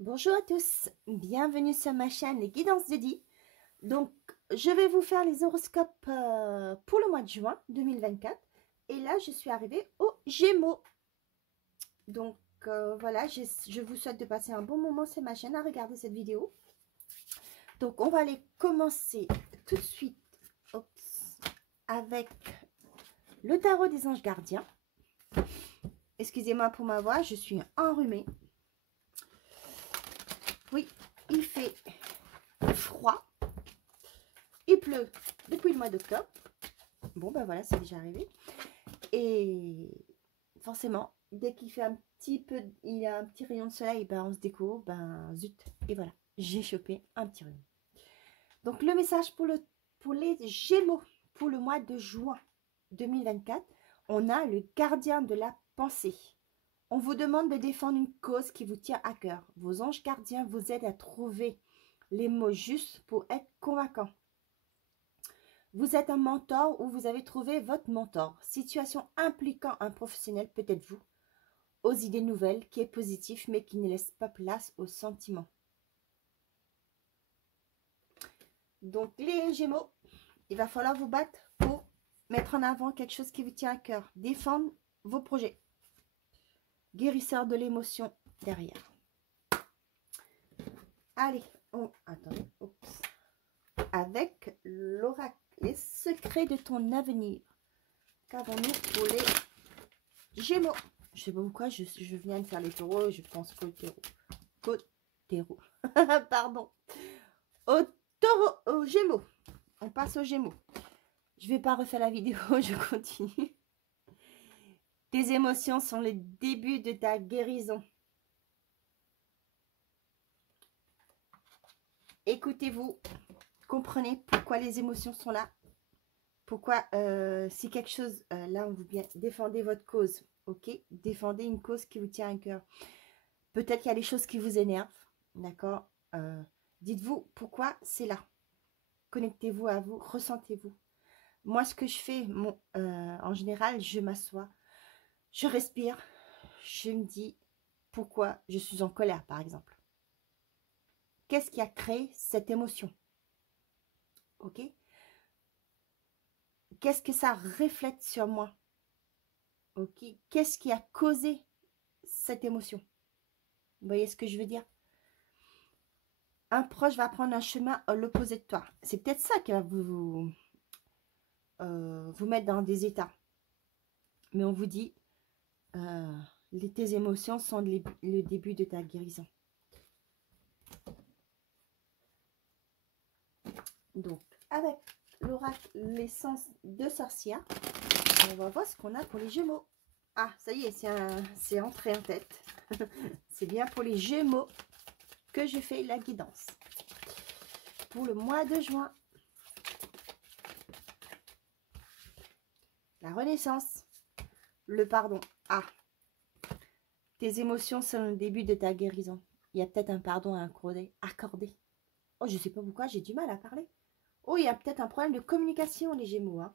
Bonjour à tous, bienvenue sur ma chaîne Les Guidances de Di. Donc, je vais vous faire les horoscopes pour le mois de juin 2024. Et là, je suis arrivée aux Gémeaux. Donc, voilà, je vous souhaite de passer un bon moment sur ma chaîne à regarder cette vidéo. Donc, on va aller commencer tout de suite avec le tarot des anges gardiens. Excusez-moi pour ma voix, je suis enrhumée. Oui, il fait froid. Il pleut depuis le mois d'octobre. Bon, ben voilà, c'est déjà arrivé. Et forcément, dès qu'il fait un petit peu, il y a un petit rayon de soleil, ben on se découvre, ben zut. Et voilà, j'ai chopé un petit rhume. Donc, le message pour les Gémeaux, pour le mois de juin 2024, on a le gardien de la pensée. On vous demande de défendre une cause qui vous tient à cœur. Vos anges gardiens vous aident à trouver les mots justes pour être convaincant. Vous êtes un mentor ou vous avez trouvé votre mentor. Situation impliquant un professionnel, peut-être vous, aux idées nouvelles, qui est positif mais qui ne laisse pas place aux sentiments. Donc les Gémeaux, il va falloir vous battre pour mettre en avant quelque chose qui vous tient à cœur. Défendre vos projets. Guérisseur de l'émotion derrière. Allez, attendez. Oups. Avec l'oracle, les secrets de ton avenir. Qu'avons-nous pour les Gémeaux? Je sais pas pourquoi je viens de faire les taureaux, je pense qu'au taureau. Pardon. Au taureau, aux Gémeaux. On passe aux Gémeaux. Je vais pas refaire la vidéo, je continue. Tes émotions sont le début de ta guérison. Écoutez-vous, comprenez pourquoi les émotions sont là. Pourquoi, si quelque chose, là on vous bien, défendez votre cause, ok? Défendez une cause qui vous tient à cœur. Peut-être qu'il y a des choses qui vous énervent, d'accord? Dites-vous pourquoi c'est là. Connectez-vous à vous, ressentez-vous. Moi, ce que je fais, en général, je m'assois, je respire, je me dis pourquoi je suis en colère, par exemple. Qu'est-ce qui a créé cette émotion? Ok? Qu'est-ce que ça reflète sur moi? Ok? Qu'est-ce qui a causé cette émotion? Vous voyez ce que je veux dire? Un proche va prendre un chemin à l'opposé de toi. C'est peut-être ça qui va vous mettre dans des états. Mais on vous dit, tes émotions sont le début de ta guérison. Donc, avec l'oracle, l'essence de sorcière, on va voir ce qu'on a pour les Gémeaux. Ah, ça y est, c'est entré en tête. C'est bien pour les Gémeaux que je fais la guidance. Pour le mois de juin. La renaissance. Le pardon. Ah. Tes émotions sont le début de ta guérison. Il y a peut-être un pardon à accorder. Oh, je ne sais pas pourquoi, j'ai du mal à parler. Oh, il y a peut-être un problème de communication, les Gémeaux. Hein.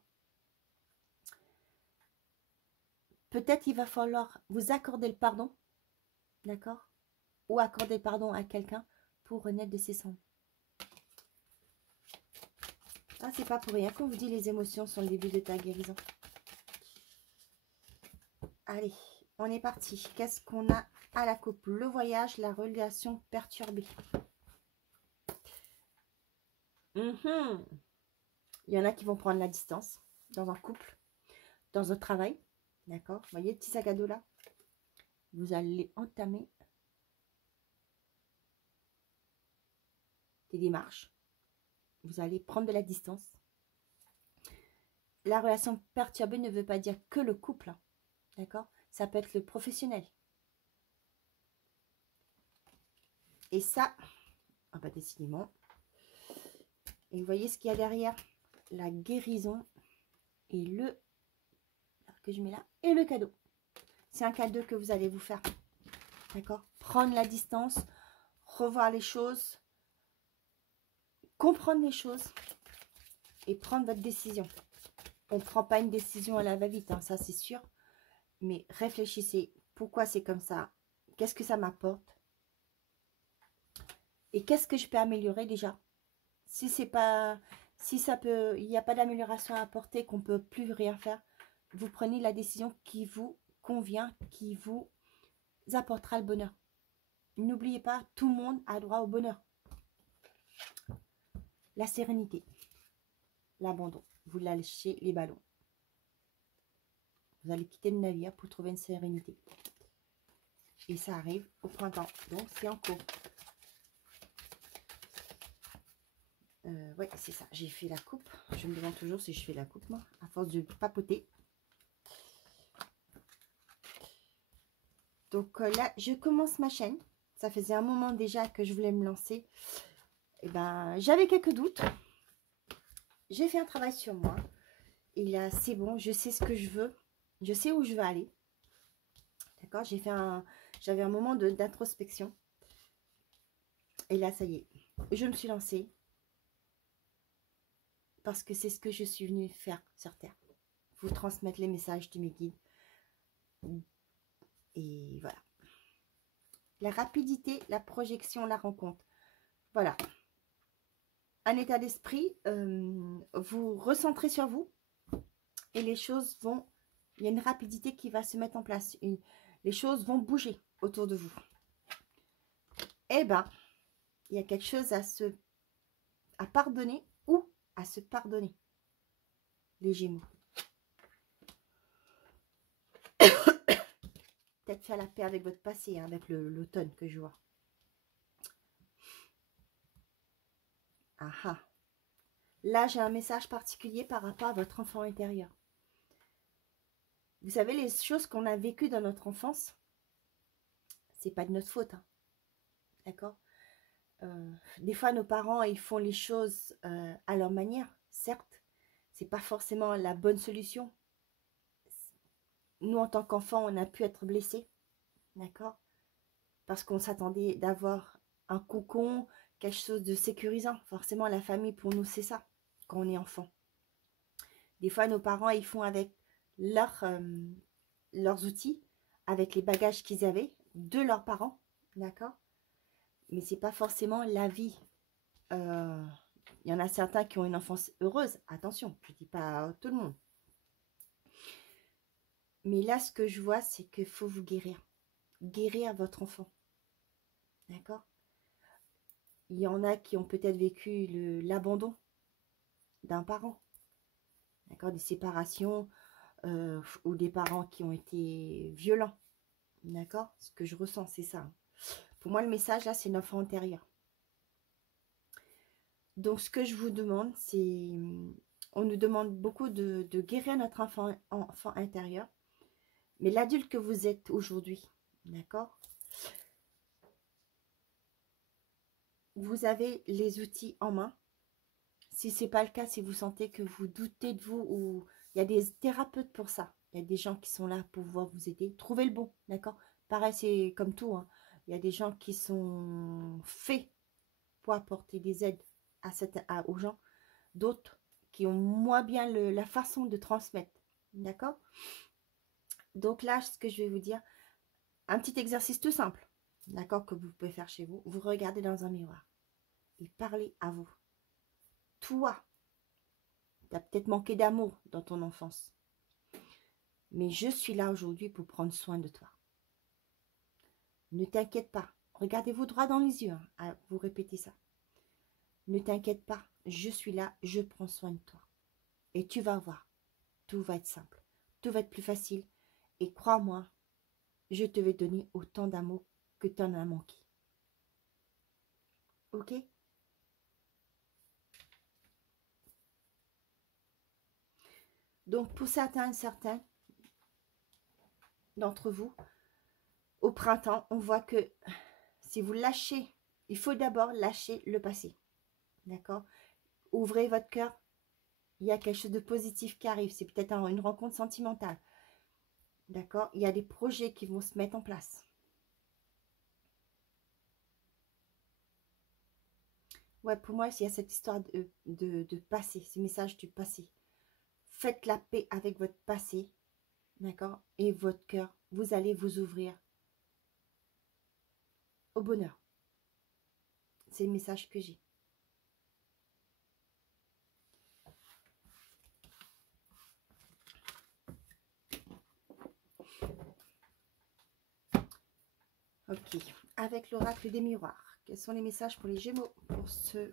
Peut-être il va falloir vous accorder le pardon. D'accord? Ou accorder pardon à quelqu'un pour renaître de ses cendres. Ah, c'est pas pour rien qu'on vous dit les émotions sont le début de ta guérison. Allez, on est parti. Qu'est-ce qu'on a à la coupe? Le voyage, la relation perturbée. Il y en a qui vont prendre la distance dans un couple, dans un travail. D'accord? Vous voyez le petit sac à dos là? Vous allez entamer des démarches. Vous allez prendre de la distance. La relation perturbée ne veut pas dire que le couple. Hein. D'accord? Ça peut être le professionnel. Et ça, ah bah décidément. Et vous voyez ce qu'il y a derrière? La guérison et le que je mets là et le cadeau. C'est un cadeau que vous allez vous faire. D'accord? Prendre la distance, revoir les choses, comprendre les choses et prendre votre décision. On ne prend pas une décision à la va-vite, hein, ça c'est sûr. Mais réfléchissez, pourquoi c'est comme ça? Qu'est-ce que ça m'apporte? Et qu'est-ce que je peux améliorer déjà? Si c'est pas, si ça peut, il n'y a pas d'amélioration à apporter, qu'on peut plus rien faire, vous prenez la décision qui vous convient, qui vous apportera le bonheur. N'oubliez pas, tout le monde a droit au bonheur. La sérénité, l'abandon. Vous lâchez les ballons. Vous allez quitter le navire pour trouver une sérénité. Et ça arrive au printemps. Donc, c'est en cours. Oui, c'est ça. J'ai fait la coupe. Je me demande toujours si je fais la coupe, moi, à force de papoter. Donc là, je commence ma chaîne. Ça faisait un moment déjà que je voulais me lancer. Et ben, j'avais quelques doutes. J'ai fait un travail sur moi. Et là, c'est bon. Je sais ce que je veux. Je sais où je veux aller. D'accord? J'avais un moment d'introspection. Et là, ça y est. Je me suis lancée. Parce que c'est ce que je suis venue faire sur Terre. Vous transmettre les messages de mes guides. Et voilà. La rapidité, la projection, la rencontre. Voilà. Un état d'esprit, vous recentrez sur vous. Et les choses vont... Il y a une rapidité qui va se mettre en place. Les choses vont bouger autour de vous. Eh bien, il y a quelque chose à pardonner ou à se pardonner. Les Gémeaux. Peut-être faire la paix avec votre passé, hein, avec l'automne que je vois. Ah ah. Là, j'ai un message particulier par rapport à votre enfant intérieur. Vous savez, les choses qu'on a vécues dans notre enfance, c'est pas de notre faute. Hein. D'accord? Des fois, nos parents, ils font les choses à leur manière. Certes, c'est pas forcément la bonne solution. Nous, en tant qu'enfants, on a pu être blessés. D'accord? Parce qu'on s'attendait d'avoir un cocon, quelque chose de sécurisant. Forcément, la famille, pour nous, c'est ça, quand on est enfant. Des fois, nos parents, ils font avec leurs outils, avec les bagages qu'ils avaient de leurs parents. D'accord? Mais c'est pas forcément la vie. Il y en a certains qui ont une enfance heureuse. Attention, je ne dis pas tout le monde. Mais là, ce que je vois, c'est qu'il faut vous guérir. Guérir votre enfant. D'accord? Il y en a qui ont peut-être vécu l'abandon d'un parent. D'accord? Des séparations ou des parents qui ont été violents. D'accord? Ce que je ressens, c'est ça. Pour moi, le message, là, c'est l'enfant intérieur. Donc, ce que je vous demande, c'est... On nous demande beaucoup de guérir notre enfant intérieur. Mais l'adulte que vous êtes aujourd'hui, d'accord? Vous avez les outils en main. Si ce n'est pas le cas, si vous sentez que vous doutez de vous, ou il y a des thérapeutes pour ça. Il y a des gens qui sont là pour pouvoir vous aider. Trouvez le bon, d'accord? Pareil, c'est comme tout. Hein. Il y a des gens qui sont faits pour apporter des aides aux gens. D'autres qui ont moins bien la façon de transmettre. D'accord? Donc là, ce que je vais vous dire, un petit exercice tout simple. D'accord? Que vous pouvez faire chez vous. Vous regardez dans un miroir. Et parlez à vous. Toi, tu as peut-être manqué d'amour dans ton enfance. Mais je suis là aujourd'hui pour prendre soin de toi. Ne t'inquiète pas. Regardez-vous droit dans les yeux. Hein, vous répétez ça. Ne t'inquiète pas. Je suis là. Je prends soin de toi. Et tu vas voir. Tout va être simple. Tout va être plus facile. Et crois-moi, je te vais donner autant d'amour que tu en as manqué. Ok? Donc, pour certains d'entre vous, au printemps, on voit que si vous lâchez, il faut d'abord lâcher le passé. D'accord? Ouvrez votre cœur. Il y a quelque chose de positif qui arrive. C'est peut-être une rencontre sentimentale. D'accord? Il y a des projets qui vont se mettre en place. Ouais, pour moi, il y a cette histoire de passé, ce message du passé. Faites la paix avec votre passé. D'accord? Et votre cœur. Vous allez vous ouvrir au bonheur. C'est le message que j'ai. Ok, avec l'oracle des miroirs, quels sont les messages pour les Gémeaux euh,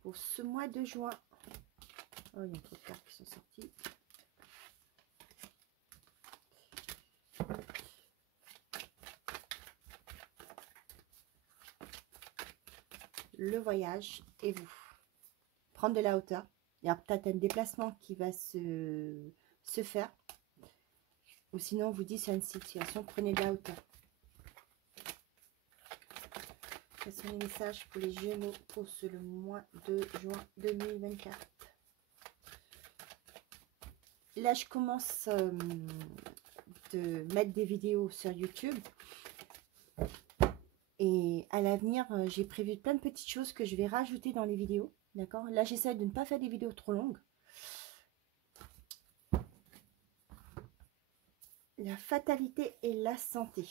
pour ce mois de juin? Oh, il y a trop de cartes qui sont sorties. Le voyage et vous. Prendre de la hauteur. Il y a peut-être un déplacement qui va se faire. Ou sinon, on vous dit c'est une situation, prenez de la hauteur. Quels sont les messages pour les Gémeaux pour le mois de juin 2024? Là, je commence de mettre des vidéos sur YouTube. Et à l'avenir, j'ai prévu plein de petites choses que je vais rajouter dans les vidéos. D'accord? Là, j'essaie de ne pas faire des vidéos trop longues. La fatalité et la santé.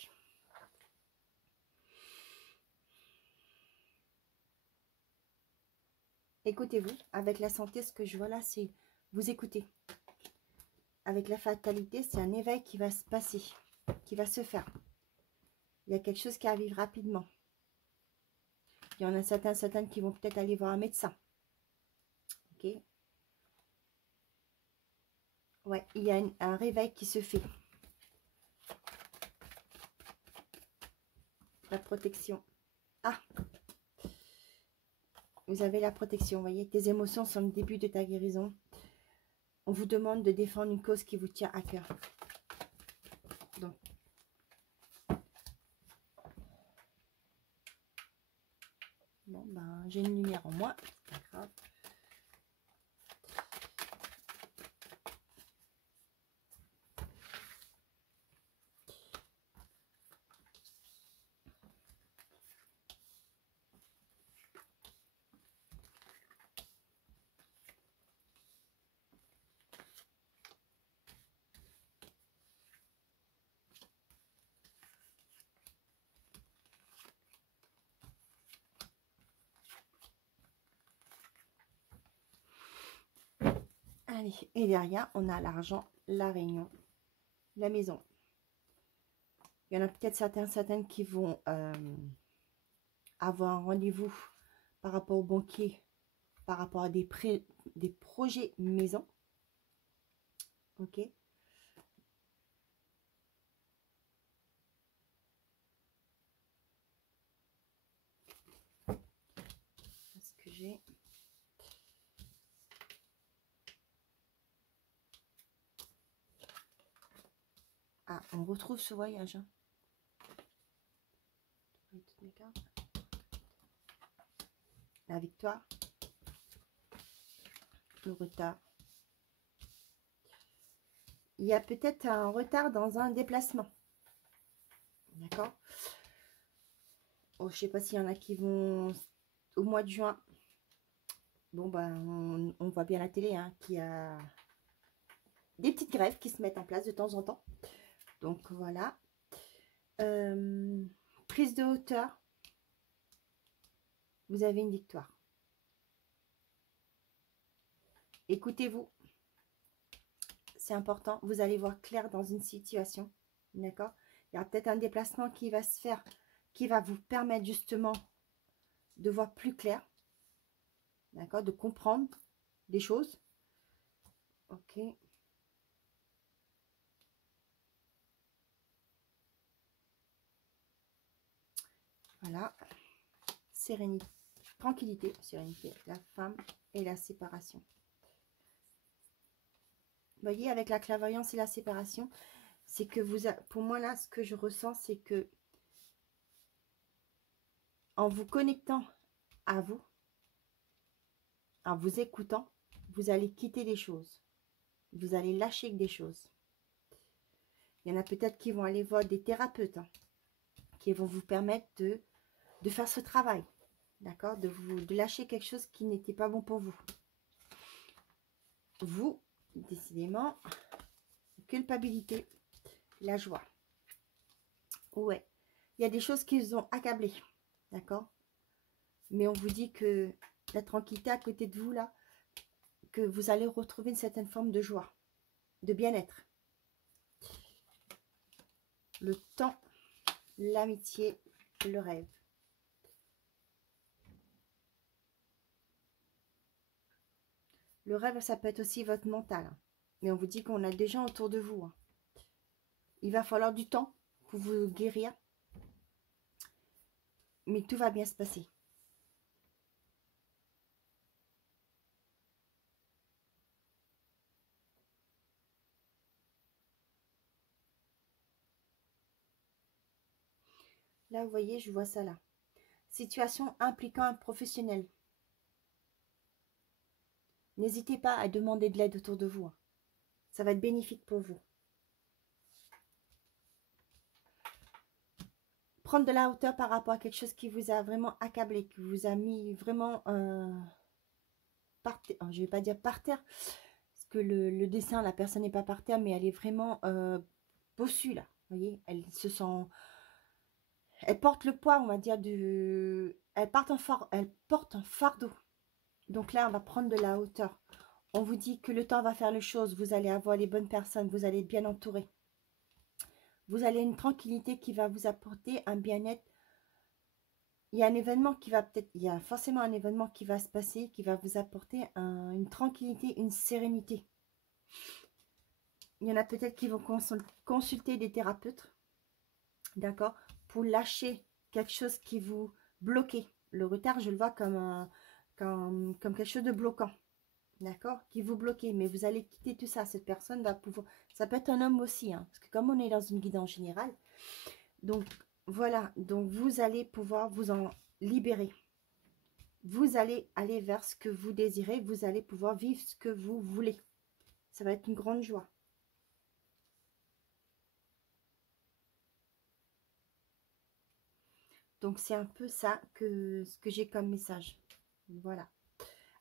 Écoutez-vous. Avec la santé, ce que je vois là, c'est vous écouter. Avec la fatalité, c'est un éveil qui va se passer, qui va se faire. Il y a quelque chose qui arrive rapidement. Il y en a certaines qui vont peut-être aller voir un médecin. Ok? Ouais, il y a un réveil qui se fait. La protection. Ah! Vous avez la protection, vous voyez. Tes émotions sont le début de ta guérison. On vous demande de défendre une cause qui vous tient à cœur. Donc, bon, ben, j'ai une lumière en moi. Pas grave. Allez, et derrière, on a l'argent, la réunion, la maison. Il y en a peut-être certaines qui vont avoir un rendez-vous par rapport au banquier, par rapport à des projets maison. Ok. Ce que j'ai. Ah, on retrouve ce voyage. Hein. La victoire. Le retard. Il y a peut-être un retard dans un déplacement. D'accord? Oh, je ne sais pas s'il y en a qui vont au mois de juin. Bon, ben, on voit bien à la télé hein, qu'il y a des petites grèves qui se mettent en place de temps en temps. Donc, voilà. Prise de hauteur. Vous avez une victoire. Écoutez-vous. C'est important. Vous allez voir clair dans une situation. D'accord? Il y a peut-être un déplacement qui va se faire, qui va vous permettre justement de voir plus clair. D'accord? De comprendre des choses. Ok. Voilà. Sérénité. Tranquillité. Sérénité. La femme et la séparation. Vous voyez, avec la clairvoyance et la séparation, c'est que vous... Pour moi, là, ce que je ressens, c'est que en vous connectant à vous, en vous écoutant, vous allez quitter des choses. Vous allez lâcher des choses. Il y en a peut-être qui vont aller voir des thérapeutes hein, qui vont vous permettre de faire ce travail. D'accord? De lâcher quelque chose qui n'était pas bon pour vous. Vous, décidément, culpabilité, la joie. Ouais. Il y a des choses qui vous ont accablé. D'accord? Mais on vous dit que la tranquillité à côté de vous, là, que vous allez retrouver une certaine forme de joie, de bien-être. Le temps, l'amitié, le rêve. Le rêve, ça peut être aussi votre mental. Mais on vous dit qu'on a des gens autour de vous. Il va falloir du temps pour vous guérir. Mais tout va bien se passer. Là, vous voyez, je vois ça là. Situation impliquant un professionnel. N'hésitez pas à demander de l'aide autour de vous. Ça va être bénéfique pour vous. Prendre de la hauteur par rapport à quelque chose qui vous a vraiment accablé, qui vous a mis vraiment par terre. Je ne vais pas dire par terre, parce que le dessin, la personne n'est pas par terre, mais elle est vraiment bossue là. Vous voyez, elle se sent... Elle porte le poids, on va dire, du... Elle porte un fardeau. Donc là, on va prendre de la hauteur. On vous dit que le temps va faire les choses. Vous allez avoir les bonnes personnes. Vous allez être bien entouré. Vous allez une tranquillité qui va vous apporter un bien-être. Il y a un événement qui va peut-être... Il y a forcément un événement qui va se passer, qui va vous apporter une tranquillité, une sérénité. Il y en a peut-être qui vont consulter des thérapeutes. D'accord? Pour lâcher quelque chose qui vous bloquait. Le retard, je le vois comme quelque chose de bloquant. D'accord? Qui vous bloquez. Mais vous allez quitter tout ça. Cette personne va pouvoir... Ça peut être un homme aussi. Hein, parce que comme on est dans une guidance générale. Donc, voilà. Donc, vous allez pouvoir vous en libérer. Vous allez aller vers ce que vous désirez. Vous allez pouvoir vivre ce que vous voulez. Ça va être une grande joie. Donc, c'est un peu ça ce que j'ai comme message. Voilà.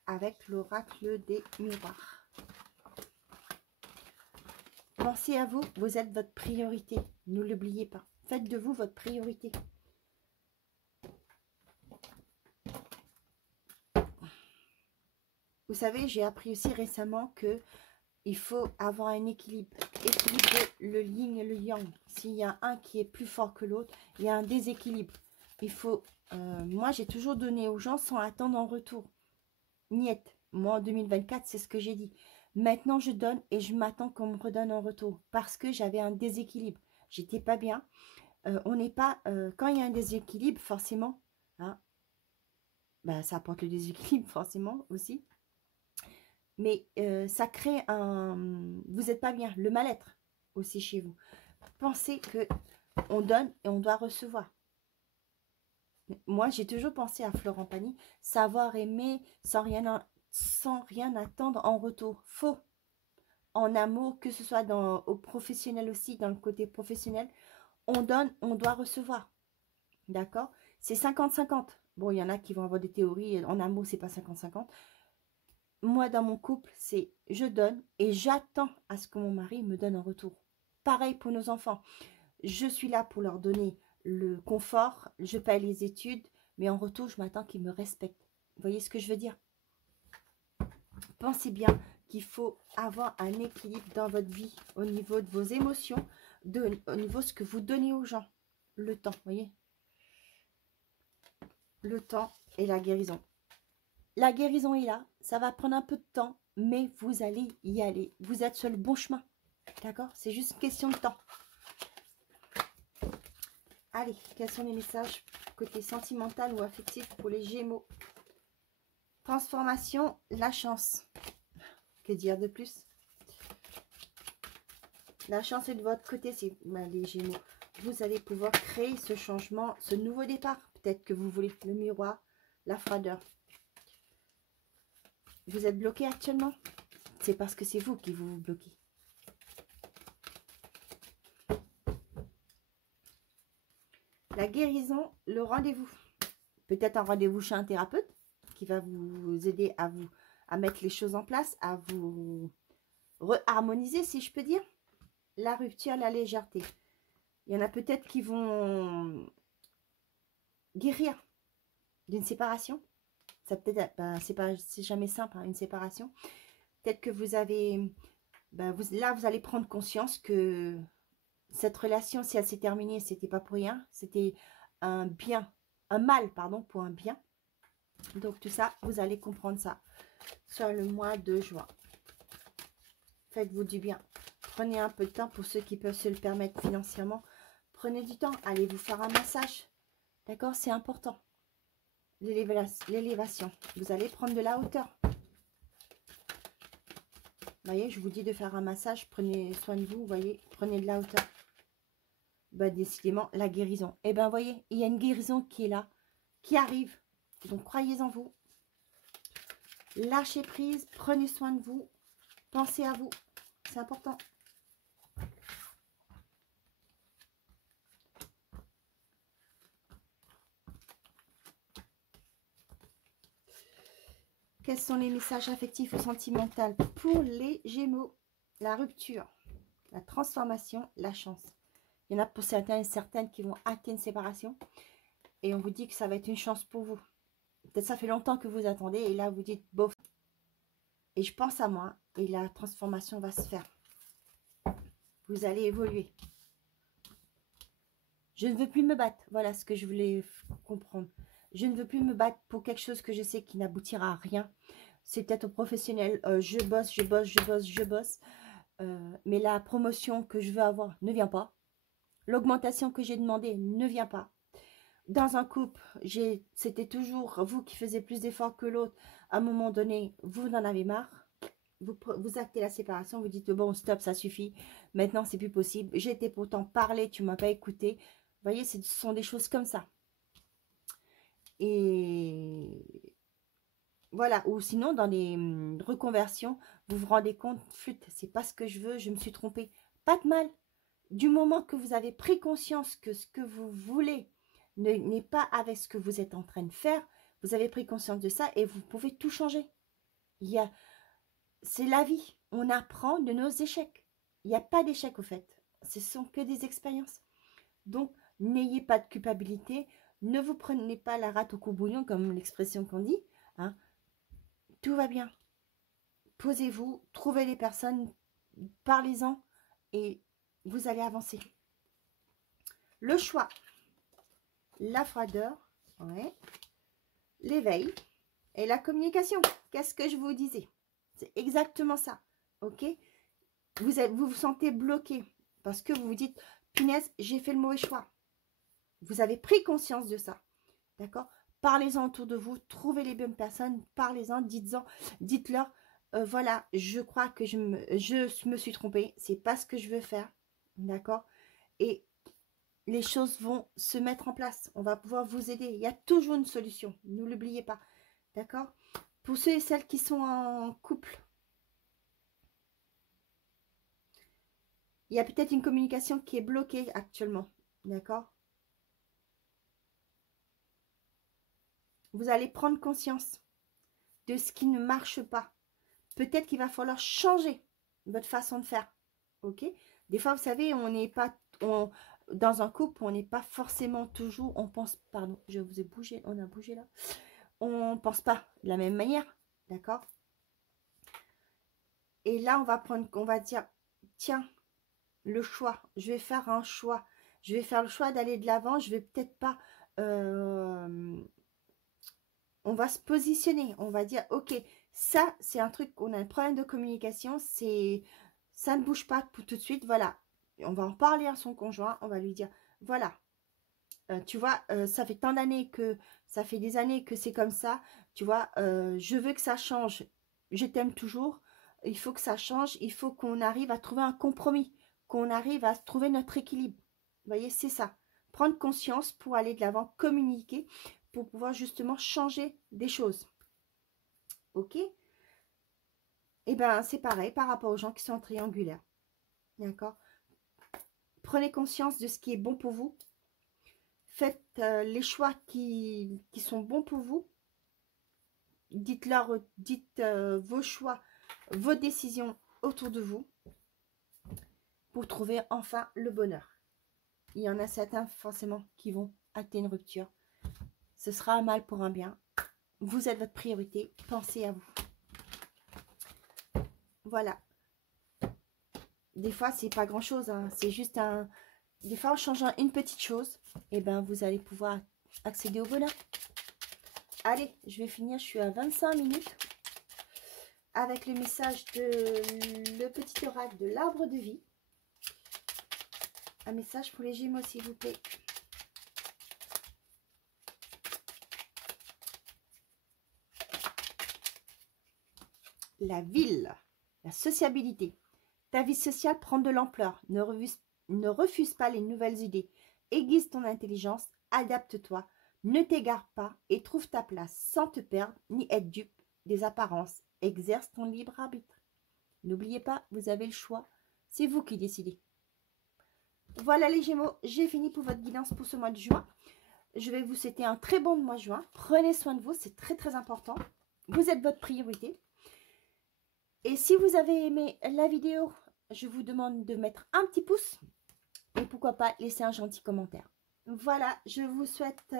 Avec l'oracle des miroirs. Pensez à vous. Vous êtes votre priorité. Ne l'oubliez pas. Faites de vous votre priorité. Vous savez, j'ai appris aussi récemment que il faut avoir un équilibre. Équilibrer le yin et le yang. S'il y a un qui est plus fort que l'autre, il y a un déséquilibre. Il faut... moi, j'ai toujours donné aux gens sans attendre en retour. Niette. Moi, en 2024, c'est ce que j'ai dit. Maintenant, je donne et je m'attends qu'on me redonne en retour. Parce que j'avais un déséquilibre. J'étais pas bien. On n'est pas... quand il y a un déséquilibre, forcément, hein, bah, ça apporte le déséquilibre, forcément, aussi. Mais ça crée un... Vous n'êtes pas bien. Le mal-être aussi chez vous. Pensez que on donne et on doit recevoir. Moi, j'ai toujours pensé à Florent Pagny. Savoir aimer sans rien attendre en retour. Faux. En amour, que ce soit au professionnel aussi, dans le côté professionnel, on donne, on doit recevoir. D'accord? C'est 50-50. Bon, il y en a qui vont avoir des théories. En amour, c'est pas 50-50. Moi, dans mon couple, c'est je donne et j'attends à ce que mon mari me donne en retour. Pareil pour nos enfants. Je suis là pour leur donner le confort. Je paye les études, mais en retour, je m'attends qu'ils me respectent. Vous voyez ce que je veux dire? Pensez bien qu'il faut avoir un équilibre dans votre vie au niveau de vos émotions, au niveau de ce que vous donnez aux gens. Le temps, vous voyez? Le temps et la guérison. La guérison est là, ça va prendre un peu de temps, mais vous allez y aller. Vous êtes sur le bon chemin, d'accord? C'est juste une question de temps. Allez, quels sont les messages côté sentimental ou affectif pour les Gémeaux? Transformation, la chance. Que dire de plus? La chance est de votre côté, les Gémeaux. Vous allez pouvoir créer ce changement, ce nouveau départ. Peut-être que vous voulez le miroir, la froideur. Vous êtes bloqué actuellement? C'est parce que c'est vous qui vous bloquez. La guérison, le rendez-vous. Peut-être un rendez-vous chez un thérapeute qui va vous aider à mettre les choses en place, à vous harmoniser, si je peux dire. La rupture, la légèreté. Il y en a peut-être qui vont guérir d'une séparation. Ça peut-être, ben, c'est jamais simple, hein, une séparation. Peut-être que vous avez, ben, là, vous allez prendre conscience que cette relation, si elle s'est terminée, c'était pas pour rien. C'était un bien, un mal, pardon, pour un bien. Donc, tout ça, vous allez comprendre ça sur le mois de juin. Faites-vous du bien. Prenez un peu de temps pour ceux qui peuvent se le permettre financièrement. Prenez du temps. Allez vous faire un massage. D'accord? C'est important. L'élévation. Vous allez prendre de la hauteur. Vous voyez, je vous dis de faire un massage. Prenez soin de vous. Vous voyez, prenez de la hauteur. Ben, décidément, la guérison. Et ben, voyez, il y a une guérison qui est là, qui arrive. Donc, croyez en vous. Lâchez prise. Prenez soin de vous. Pensez à vous. C'est important. Quels sont les messages affectifs ou sentimentaux pour les Gémeaux? La rupture, la transformation, la chance. Il y en a pour certains et certaines qui vont acter une séparation. Et on vous dit que ça va être une chance pour vous. Peut-être ça fait longtemps que vous attendez. Et là, vous dites, bof. Et je pense à moi. Et la transformation va se faire. Vous allez évoluer. Je ne veux plus me battre. Voilà ce que je voulais comprendre. Je ne veux plus me battre pour quelque chose que je sais qui n'aboutira à rien. C'est peut-être au professionnel. Je bosse, je bosse, je bosse, je bosse. Mais la promotion que je veux avoir ne vient pas. L'augmentation que j'ai demandée ne vient pas. Dans un couple, c'était toujours vous qui faisiez plus d'efforts que l'autre. À un moment donné, vous en avez marre. Vous actez la séparation, vous dites bon stop, ça suffit. Maintenant, c'est plus possible. J'étais pourtant parlé, tu m'as pas écouté. Vous voyez, ce sont des choses comme ça. Et voilà, ou sinon dans les reconversions, vous vous rendez compte, flûte, c'est pas ce que je veux, je me suis trompée. Pas de mal. Du moment que vous avez pris conscience que ce que vous voulez n'est pas avec ce que vous êtes en train de faire, vous avez pris conscience de ça et vous pouvez tout changer. C'est la vie. On apprend de nos échecs. Il n'y a pas d'échec au fait. Ce sont que des expériences. Donc, n'ayez pas de culpabilité. Ne vous prenez pas la rate au courbouillon, comme l'expression qu'on dit. Hein. Tout va bien. Posez-vous, trouvez les personnes, parlez-en et vous allez avancer. Le choix, la froideur, ouais, l'éveil et la communication. Qu'est-ce que je vous disais? C'est exactement ça, ok? Vous vous sentez bloqué parce que vous vous dites, punaise, j'ai fait le mauvais choix. Vous avez pris conscience de ça, d'accord? Parlez-en autour de vous, trouvez les bonnes personnes, parlez-en, dites-leur, voilà, je crois que je me suis trompée, c'est pas ce que je veux faire, d'accord? Et les choses vont se mettre en place, on va pouvoir vous aider, il y a toujours une solution, ne l'oubliez pas, d'accord? Pour ceux et celles qui sont en couple, il y a peut-être une communication qui est bloquée actuellement, d'accord? Vous allez prendre conscience de ce qui ne marche pas. Peut-être qu'il va falloir changer votre façon de faire. Ok? Des fois, vous savez, on n'est pas... dans un couple, on n'est pas forcément toujours... On pense... Pardon, je vous ai bougé. On a bougé là. On ne pense pas de la même manière. D'accord? Et là, on va dire, tiens, le choix. Je vais faire un choix. Je vais faire le choix d'aller de l'avant. Je vais peut-être pas... on va se positionner. On va dire, ok, ça, c'est un truc, on a un problème de communication, ça ne bouge pas pour tout de suite, voilà. On va en parler à son conjoint, on va lui dire, voilà, tu vois, ça fait tant d'années que, ça fait des années que c'est comme ça, tu vois, je veux que ça change, je t'aime toujours, il faut que ça change, il faut qu'on arrive à trouver un compromis, qu'on arrive à trouver notre équilibre. Vous voyez, c'est ça. Prendre conscience pour aller de l'avant, communiquer, pour pouvoir justement changer des choses. Ok? Et bien, c'est pareil par rapport aux gens qui sont triangulaires. D'accord? Prenez conscience de ce qui est bon pour vous. Faites les choix qui sont bons pour vous. Dites-leur, dites vos choix, vos décisions autour de vous pour trouver enfin le bonheur. Il y en a certains forcément qui vont acter une rupture. Ce sera un mal pour un bien. Vous êtes votre priorité. Pensez à vous. Voilà. Des fois, c'est pas grand-chose. Hein. C'est juste un... Des fois, en changeant une petite chose, et ben, vous allez pouvoir accéder au bonheur. Allez, je vais finir. Je suis à 25 minutes. Avec le message de le petit oracle de l'arbre de vie. Un message pour les Gémeaux, s'il vous plaît. La ville, la sociabilité. Ta vie sociale prend de l'ampleur. Ne refuse pas les nouvelles idées. Aiguise ton intelligence, adapte-toi, ne t'égare pas et trouve ta place sans te perdre ni être dupe des apparences. Exerce ton libre arbitre. N'oubliez pas, vous avez le choix. C'est vous qui décidez. Voilà les Gémeaux, j'ai fini pour votre guidance pour ce mois de juin. Je vais vous souhaiter un très bon mois de juin. Prenez soin de vous, c'est très très important. Vous êtes votre priorité. Et si vous avez aimé la vidéo, je vous demande de mettre un petit pouce. Et pourquoi pas laisser un gentil commentaire. Voilà, je vous souhaite que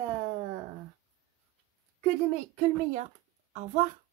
le meilleur. Au revoir.